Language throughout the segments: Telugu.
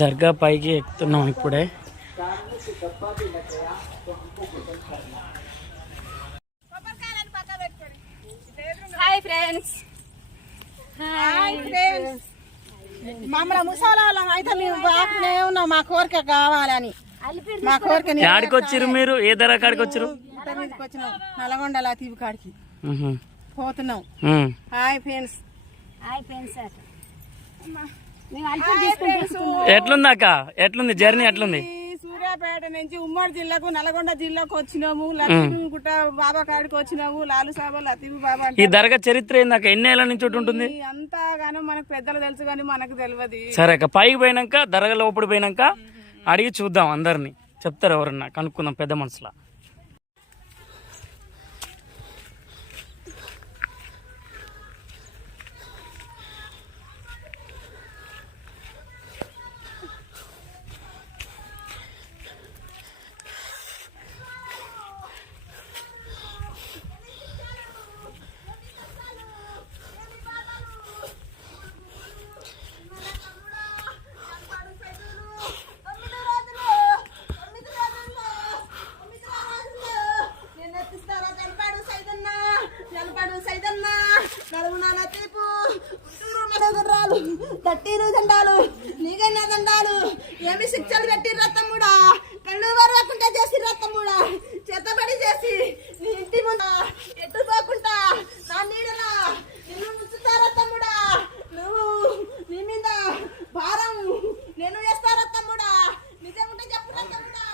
దర్గా పైకి ఎక్కుతున్నాం ఇప్పుడే. హాయ్ ఫ్రెండ్స్, మమ్మల్ని ముసలాళ్ళం అయితే మేము బాగానే ఉన్నాం. మా కోరిక కావాలని మా కోరిక. యాడికి వచ్చిర్రు మీరు? ఏ దర్గా కాడికి వచ్చిర్రు? వచ్చినాం నల్గొండ లతీఫ్ కాడికి పోతున్నాం. Hi friends. ఎట్లుంది అక్క? ఎట్లుంది జర్నీ? ఎట్లుంది? సూర్యాపేట నుంచి ఉమ్మడి జిల్లాకు నల్గొండ జిల్లాకు వచ్చినాము. లతీఫ్ గుట్ట బాబా కాడికి వచ్చినాము. లాలు సాబా లతీఫ్ బాబా. ఈ దర్గా చరిత్ర ఏందాక? ఎన్ని ఏళ్ళ నుంచి ఉంటుంది? అంతా గానీ మనకు పెద్దలు తెలుసు కానీ మనకు తెలియదు. సరే అక్క, పైకి పోయినాక దర్గా లోపడి పోయినాక అడిగి చూద్దాం, అందరినీ చెప్తారు, ఎవరన్నా కనుక్కుందాం పెద్ద మనసులా. తట్టిరు దండాలు, నీకైనా దండాలు. ఏమి శిక్షలు పెట్టిర్రా తమ్ముడా? కళ్ళు వరవకుండా చేసిర్రా తమ్ముడా? చేతబడి చేసి నీ ఇంటి ముందు ఎటు పోకుండా నా నీడలా నిన్ను ముంచుతారా తమ్ముడా? నువ్వు నీ మీద భారం నేను వేస్తారా తమ్ముడా? నిజముంటే చెప్పురా తమ్ముడా,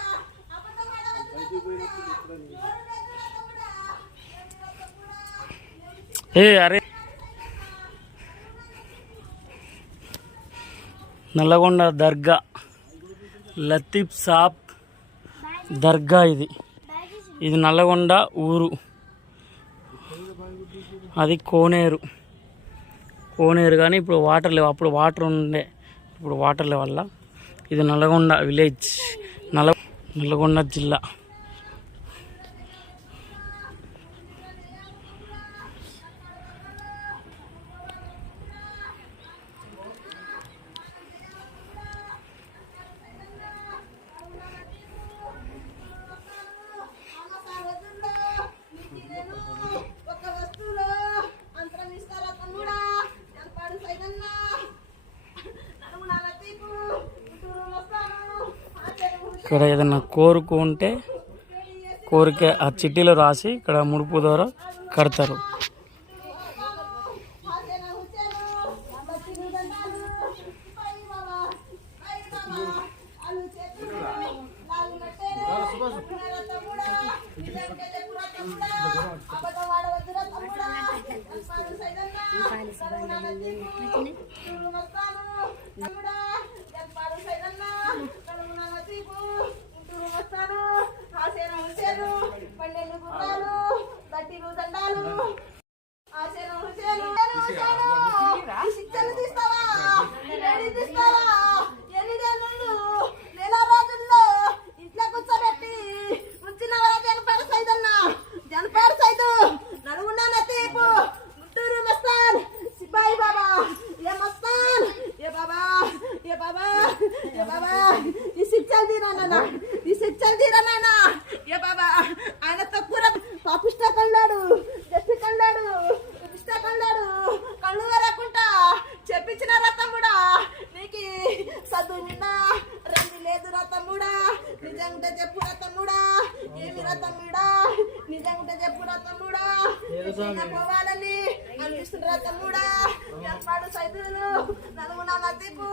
అబద్ధం ఆడవద్దురా తమ్ముడా. అరే నల్లగొండ దర్గా లతీఫ్ సాబ్ దర్గా. ఇది నల్లగొండ ఊరు, అది కోనేరు కానీ ఇప్పుడు వాటర్ లేవు. అప్పుడు వాటర్ ఉండే, ఇప్పుడు వాటర్ లేవు వల్ల. ఇది నల్లగొండ విలేజ్, నల్లగొండ జిల్లా. ఇక్కడ ఏదైనా కోరుకుంటే కోరిక ఆ చిట్టీలో రాసి ఇక్కడ ముడుపు ద్వారా కడతారు. పోవాలని అనిపిస్తుండ్రా తమ్ముడా? ఏర్పాడు సైదులు నలుగుణ నతీపు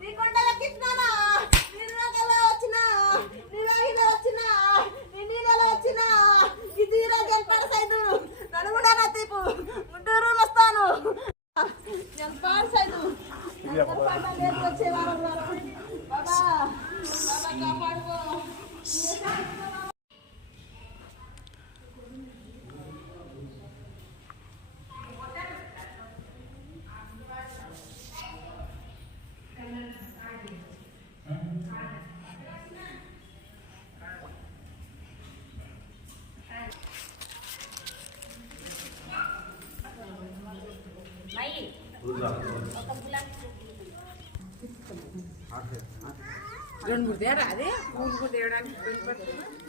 నీ కొండలకి ఇచ్చినానా? నీ నగలో వచ్చినా, నీ రాయిలో వచ్చినా, నీ నీళ్ళలో వచ్చినా, ఇది రోజు ఏర్పాడు సైదు నలుగుణ నతీపు గుంటూరు వస్తాను. ఏర్పాడు సైదు వచ్చే వారం బాబా కాపాడుకో. 2 3 తేడా అదే 3 తేయడానికి